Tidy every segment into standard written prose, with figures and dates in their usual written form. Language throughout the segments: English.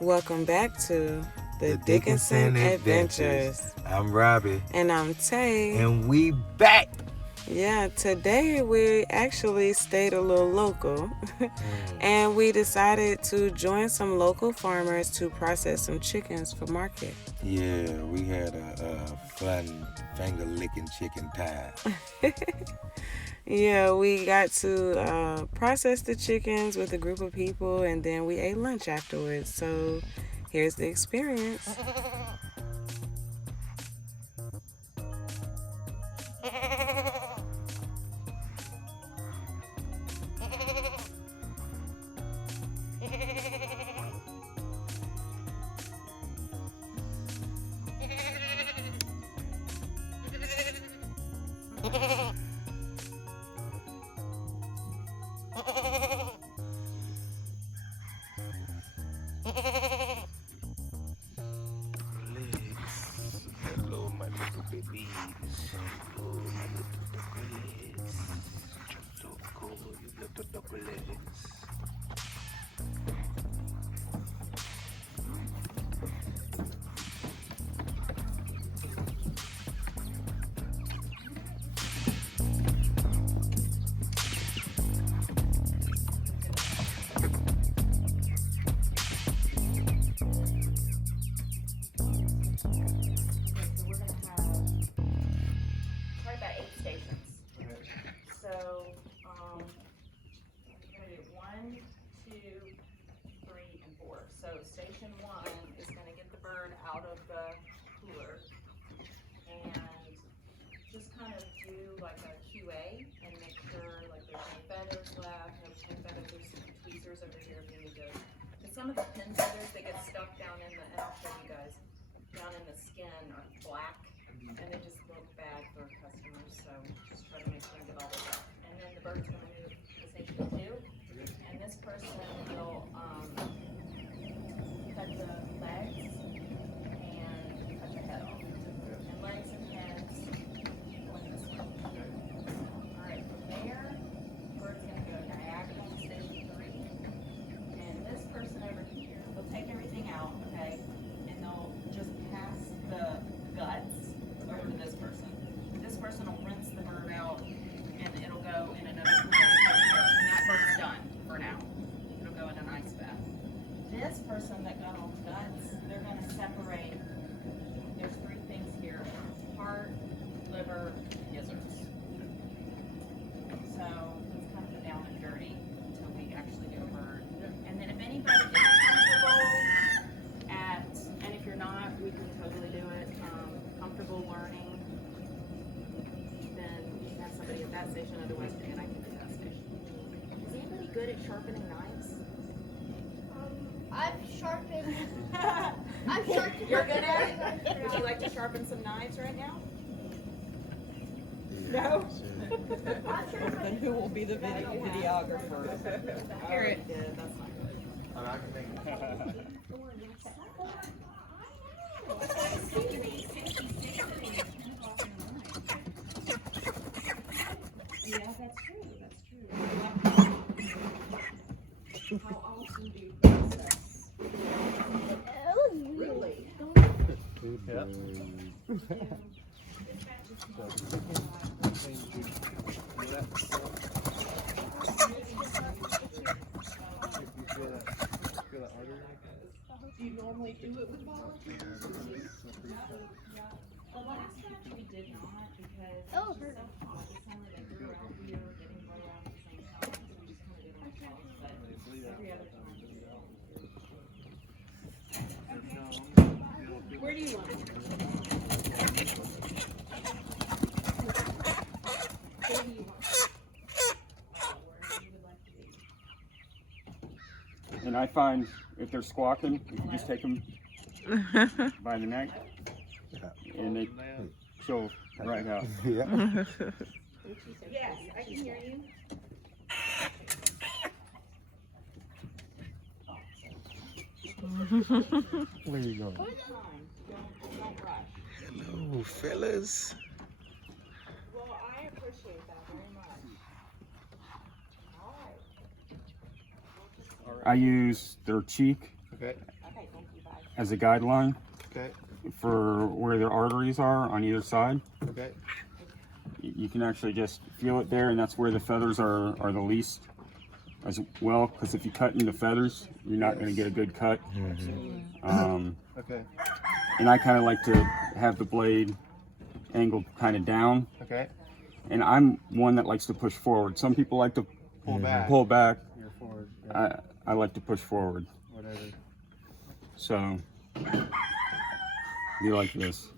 Welcome back to the Dickinson Adventures. I'm Robbie. And I'm Tay. And we back. Yeah, today we actually stayed a little local and we decided to join some local farmers to process some chickens for market. Yeah, we had a fun finger-licking chicken time. Yeah, we got to process the chickens with a group of people and then we ate lunch afterwards. So here's the experience. Hello, my little babies. Oh, my little chocolates. So cool, you little chocolates. Station one is going to get the bird out of the cooler and just kind of do like a QA and make sure like there's no feathers left, no pin feathers, there's some tweezers over here if you need those. And some of the pin feathers that get stuck down in the, and I'll show you guys, down in the skin are black and they just look bad for customers, so just try to make sure you get all those out. And then the bird's going to move to station two and this person will cut the legs and cut your head off. And legs and heads on this one. Alright, from there, bird's going to go diagonal to station three. And this person over here, they'll take everything out, okay? And they'll just pass the guts over to this person. This person will rinse the bird out and it'll go in another cooler. And that bird's done for now. It'll go in an ice bath. This person that got all the guts, they're going to separate, there's three things here, heart, liver, gizzards. So it's kind of down and dirty until we actually do a bird. And then if anybody is comfortable and if you're not, we can totally do it, comfortable learning, then you can have somebody at that station, otherwise me and I can do that station. Is anybody good at sharpening knives? I've sharpened. You're good at it? Would you like to sharpen some knives right now? No? Then who will be the videographer? Hear it. Yeah, that's not good. Yeah, that's true. That's true. How often do you process? Really? Do you normally do it with volunteers? The last batch we did not because it's so hot. It sounded like we were out here getting blown out at the same time. So we just kind of did it ourselves. But every other time we do it. Where do you want it? Where do you want it? Where you would like to be. And I find if they're squawking, you can just take them by the neck, and they show right out. Yeah. Yes, I can hear you. Where you going? Don't rush. Hello, fellas. Well, I appreciate that very much. All right. I use their cheek Okay. as a guideline Okay. for where the arteries are on either side. Okay. You can actually just feel it there, and that's where the feathers are the least as well, because if you cut into feathers, you're not going to get a good cut. Okay. And I kind of like to have the blade angled kind of down, Okay. and I'm one that likes to push forward. Some people like to Pull back. pull back. You're forward. Yeah. I like to push forward. Whatever. So be like this.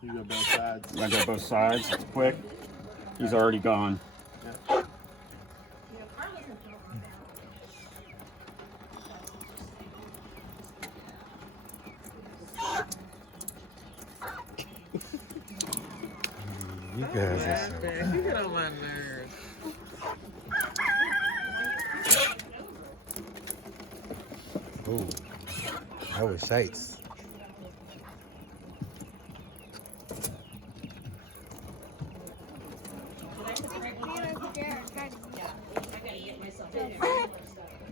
You got both sides. I got both sides. It's quick. He's already gone. Yeah. You guys are so You get on my nerves. Ooh, that was shakes.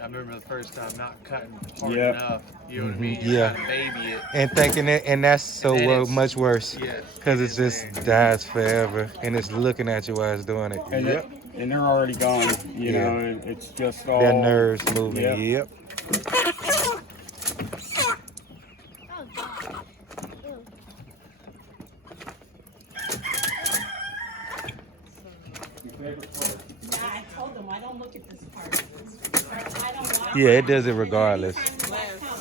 I remember the first time not cutting hard Yeah. enough. You know what I mean? Yeah. Trying to baby it. And thinking it, and that's so And then it's- much worse. Yeah. Because it just dies forever. And it's looking at you while it's doing it. And, Yep. and they're already gone. You Yeah. know, it's just all Their nerves moving. Yep. Yep. I told them, I don't look at this part. I don't watch. Yeah, it does it regardless.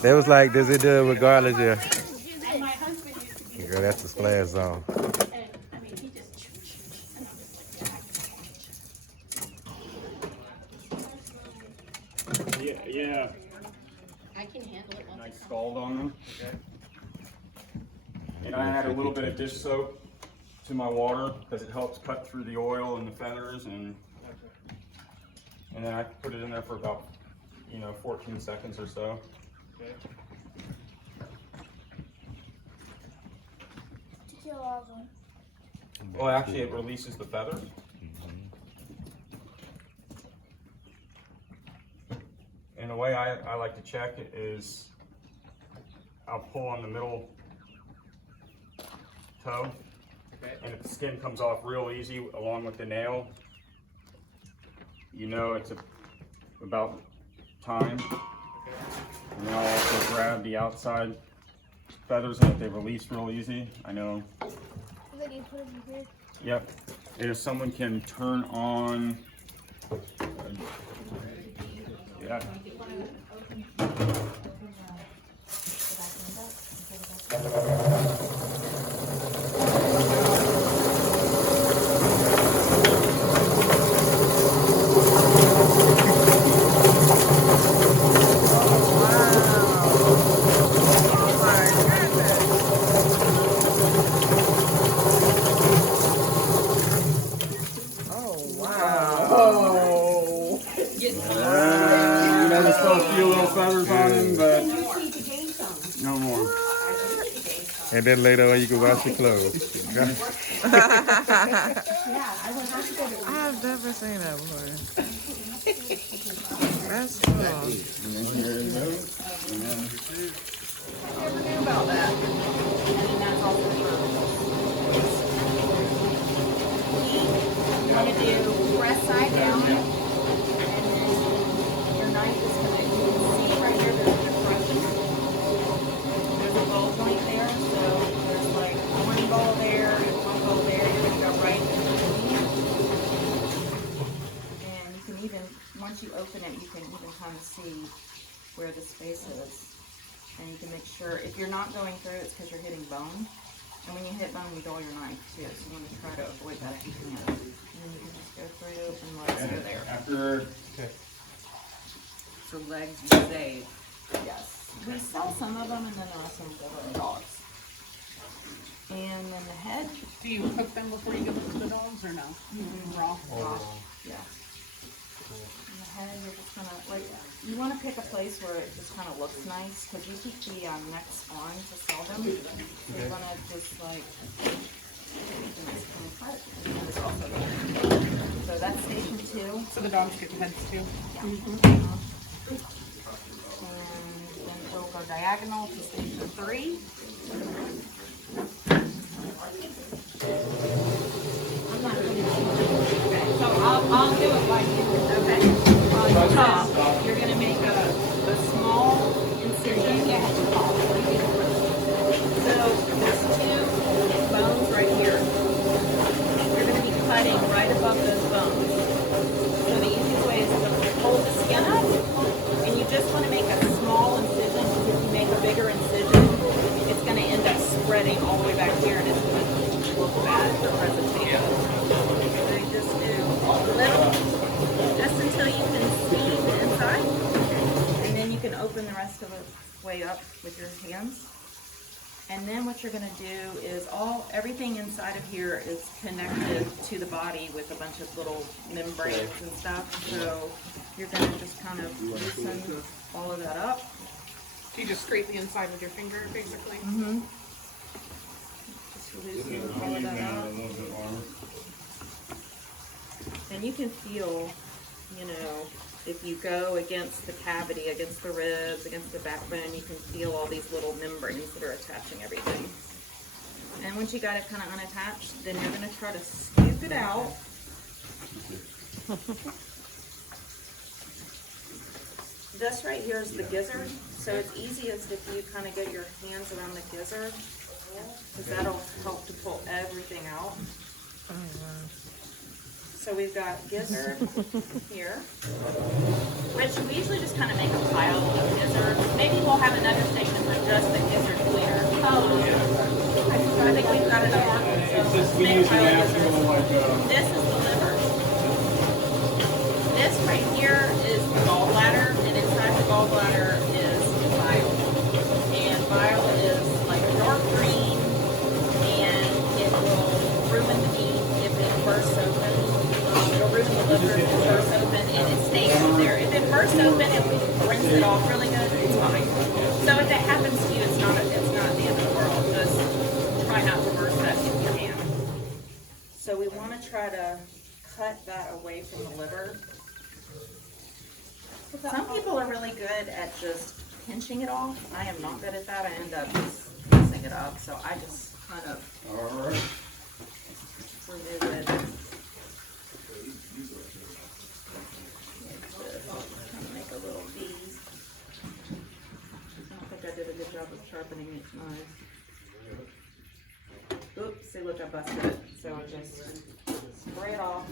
They was like, does it do it regardless? Yeah. And my husband used to be, Girl, that's the splash zone. and I mean, he just. And I'm just like, Yeah, yeah. I can handle it once Nice it scald on them. Okay. And I add a little bit of dish soap to my water because it helps cut through the oil and the feathers, and then I put it in there for about 14 seconds or so. Okay. Well, actually, it releases the feathers. And the way I like to check it is I'll pull on the middle toe, Okay. and if the skin comes off real easy along with the nail, it's about time. And then I'll also grab the outside feathers, and if they release real easy, I know. Yep. And if someone can turn on, yeah. There's still a few little feathers on him, but no more. And then later on, you can wash your clothes. I've never seen that before. That's cool. And then here it goes. And then Never knew about that. And then that's also for you want to do press side down, and then your knife is going to, you can see right here, there's a depression. There's a ball point there, so there's like one ball there and one ball there. You're going to go right in between. And you can even, once you open it, you can even kind of see where the space is. And you can make sure, if you're not going through, it's because you're hitting bone. And when you hit bone, you dull your knife too. So you want to try to avoid that if you can. And then you can just go through and let it go there. after So legs you save. Yes. We sell some of them, and then the rest of them go to the dogs. And then the head, Do you cook them before you give them to the dogs or no? Raw? yeah. And the head, you're just gonna, like, you want to pick a place where it just kind of looks nice, because you keep the necks on to sell them. So you want to just, like, make a nice clean cut. And then there's also So that's station 2. So the dogs get heads too. And then it'll go diagonal to station 3. Okay, so I'll do it like this, okay? On the top, you're going to make a small incision. So there's 2 bones right here. You're going to be cutting right above those bones. So the easiest way is to hold the skin up, and you just want to make a small incision, because if you make a bigger incision, it's going to end up spreading all the way back here, and it's going to look bad for presentation. So you just do a little, just until you can see the inside, and then you can open the rest of it way up with your hands. And then what you're going to do is everything inside of here is connected to the body with a bunch of little membranes and stuff. So you're going to just kind of loosen all of that up. So you just scrape the inside with your finger, basically. Mm-hmm. Just loosen all of that up. And you can feel, you know, if you go against the cavity, against the ribs, against the backbone, you can feel all these little membranes that are attaching everything. And once you got it kind of unattached, then you're going to try to scoop it out. This right here is the gizzard, so it's easiest if you kind of get your hands around the gizzard, because that'll help to pull everything out. So we've got gizzard here, which we usually just kind of make a pile of gizzard. Maybe we'll have another station for just the gizzard cleaner. I think we've got enough. So let's make a pile of gizzard. This is the liver. This right here is the gallbladder, and inside the gallbladder is bile. And bile is like a dark green, and it will ruin the meat if it bursts open. It'll ruin the liver if it bursts open, and it stays in there. If it bursts open and we rinse it off really good, it's fine. So if it happens to you, it's not the end of the world. Just try not to burst that if you can. So we want to try to cut that away from the liver. Some people are really good at just pinching it off. I am not good at that. I end up just messing it up. So I just kind of remove it. Make a little V. I don't think I did a good job of sharpening each knife. Oops, see, look, I busted it. So I just spray it off.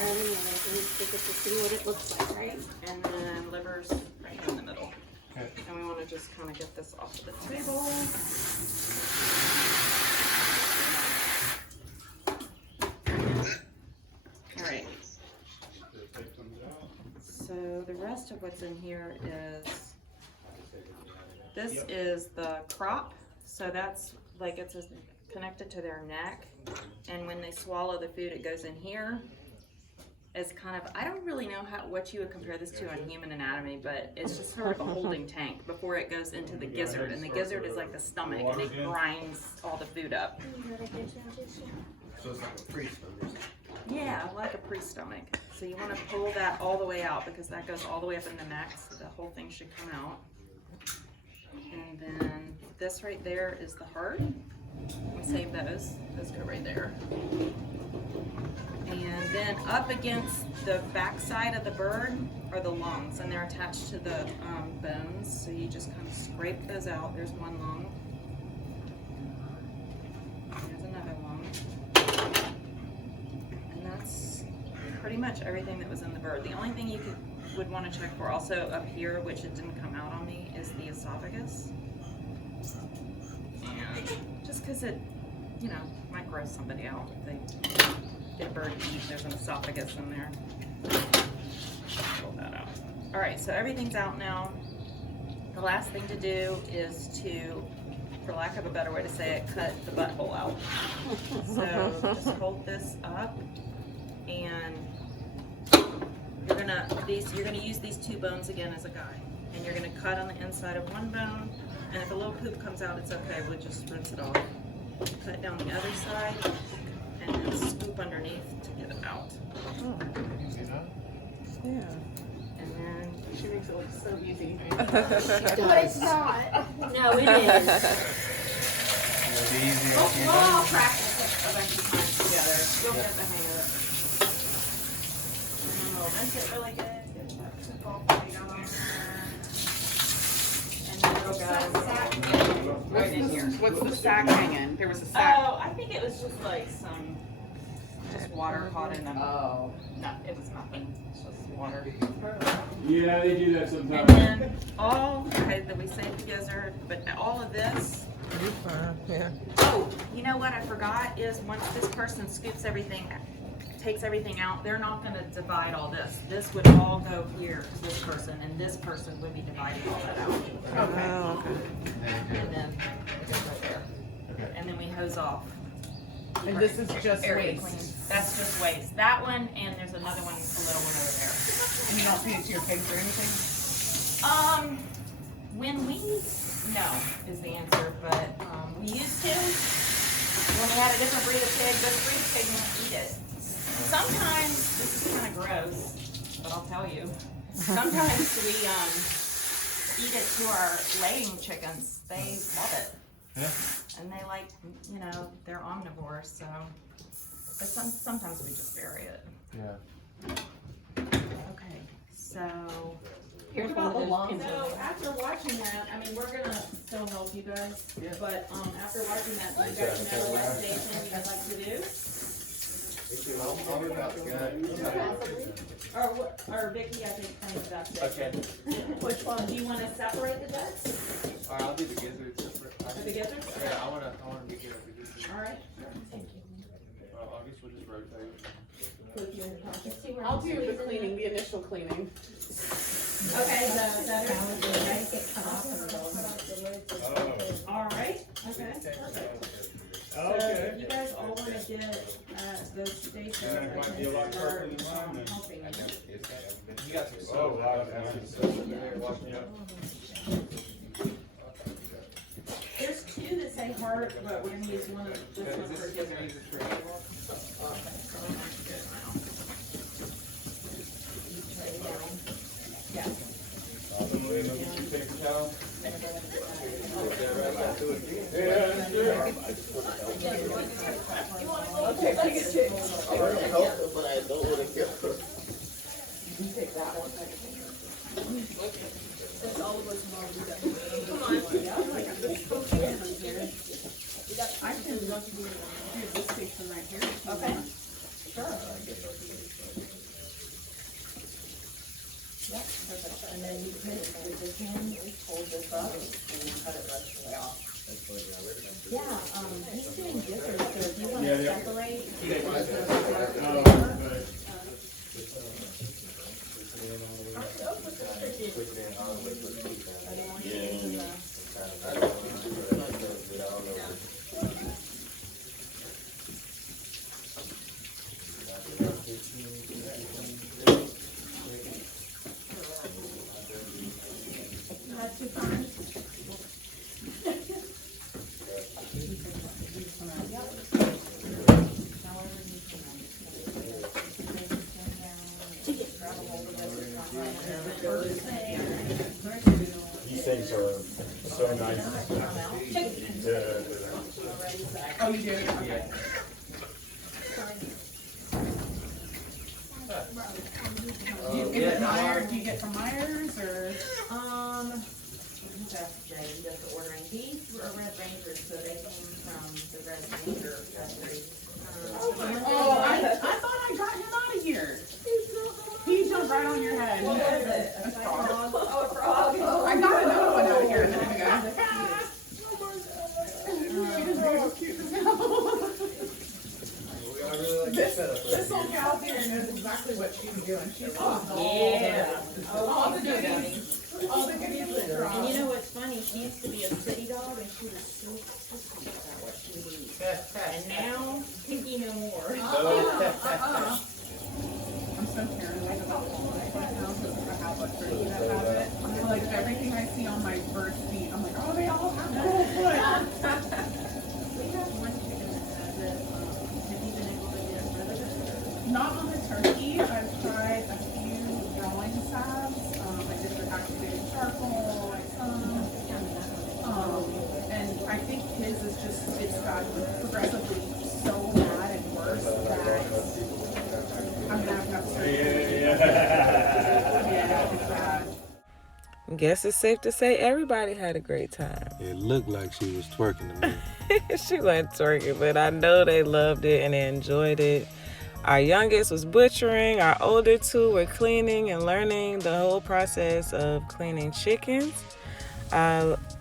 And then stick it to see what it looks like, right? And then liver's right here in the middle. Okay. And we want to just kind of get this off of the table. Alright. So the rest of what's in here is, this is the crop. So that's like it's connected to their neck. And when they swallow the food, it goes in here. It's kind of, I don't really know what you would compare this to on human anatomy, but it's just sort of a holding tank before it goes into the gizzard. And the gizzard is like the stomach, and it grinds all the food up. So it's like a pre-stomach. Yeah, like a pre-stomach. So you want to pull that all the way out, because that goes all the way up in the neck, so the whole thing should come out. And then this right there is the heart. We save those. Those go right there. And then up against the back side of the bird are the lungs, and they're attached to the bones. So you just kind of scrape those out. There's one lung. There's another lung. And that's pretty much everything that was in the bird. The only thing you would want to check for also up here, which it didn't come out on me, is the esophagus. And just because it, you know, might gross somebody out if they get a bird to eat, there's an esophagus in there. Pull that out. All right, so everything's out now. The last thing to do is to, for lack of a better way to say it, cut the butthole out. So just hold this up, and you're gonna use these 2 bones again as a guide, and you're gonna cut on the inside of one bone. And if a little poop comes out, it's okay. We'll just rinse it off. cut down the other side, and then scoop underneath to get it out. Yeah. And then She makes it look so easy. but it's not. No, it is. We'll all practice it a bunch of times together. You'll get the hang of it. And then we'll rinse it really good. Get that football plate on there. And then it'll go right in here. What's the sack hanging? There was a sack. Oh, I think it was just like some, just water caught in them. Oh. No, it was nothing. It's just water. Yeah, they do that And sometimes. then all, okay, that we saved the gizzard, but all of this. You fine. Yeah. Oh, you know what I forgot is once this person scoops everything, takes everything out, they're not gonna divide all this. This would all go here to this person, and this person would be dividing all that out. Okay. Oh, okay. And then it goes right there. And then we hose off. And this is just Area waste. clean. That's just waste. That one, and there's another one, a little one over there. And you don't feed it to your pigs or anything? When we, no, is the answer, but, we used to. When we had a different breed of pig, this breed of pig won't eat it. Sometimes, this is kinda gross, but I'll tell you. Sometimes we, eat it to our laying chickens. They love it. Yeah. And they like, you know, they're omnivores, so. But sometimes we just bury it. Yeah. Okay, so here's What about one the of long- those pencils. So after watching that, I mean, we're gonna still help you guys, but after watching that, you guys know what station you guys like to do? Or Vicky, I think claims that station. Which one? Do you wanna separate the ducks? Alright, I'll do the gizzards separate. Or the gizzards? Yeah, I wanna get rid of the gizzards. Alright. I guess we'll just rotate. I'll do the cleaning, the initial cleaning. Okay, the better. Alright, okay, perfect. So if you guys all wanna get, those stations, Yeah, it might be a lot I sharper can than start mine then. helping you. You got some Oh, soap. wow, that's There's two that say heart, but we're gonna use one of, this one for gizzard. Okay, take it, take I can look do this station right here. Okay. Yep, perfect. And then you can, with this hand, hold this up and cut it right away off. Yeah, he's doing gizzards, so if you want to separate. Not too fine. These things are so nice. Oh, you do? Okay. Do you get from Myers, do you get from Myers, or? That's Jay, he does the ordering. These are Red Rangers, so they came from the Red Ranger factory. Oh, I thought I got him out of here. He jumped right on your head. A frog. Oh, a frog. I got another one out of here a minute ago. This old gal here knows exactly what she's doing. She's got all the goodies. All the goodies that are And you know what's funny? She used to be a city dog and she was so picky about what she would eat. And now, picky no more. I'm so paranoid about all my now because I have like 30 that have it. I'm like everything I see on my bird's feet, I'm like, oh, they all have cool foot. We have one Not on the turkey. I've tried a few drawing salves. I did the activated charcoal, like some. And I think his is just, it's gotten progressively so bad and worse that I'm gonna have to surgery. Yeah, it's bad. Guess it's safe to say everybody had a great time. It looked like she was twerking to me. She went twerking, but I know they loved it and they enjoyed it. Our youngest was butchering. Our older two were cleaning and learning the whole process of cleaning chickens.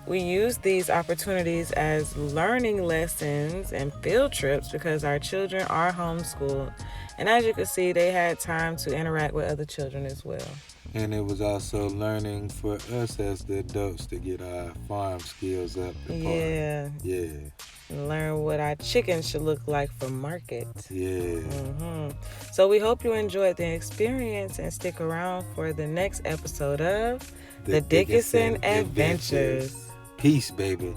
We used these opportunities as learning lessons and field trips because our children are homeschooled. And as you can see, they had time to interact with other children as well. And it was also learning for us as the adults to get our farm skills up. Yeah. Yeah. Learn what our chickens should look like for market. Yeah. So we hope you enjoyed the experience and stick around for the next episode of The Dickinson Adventures. Peace, baby.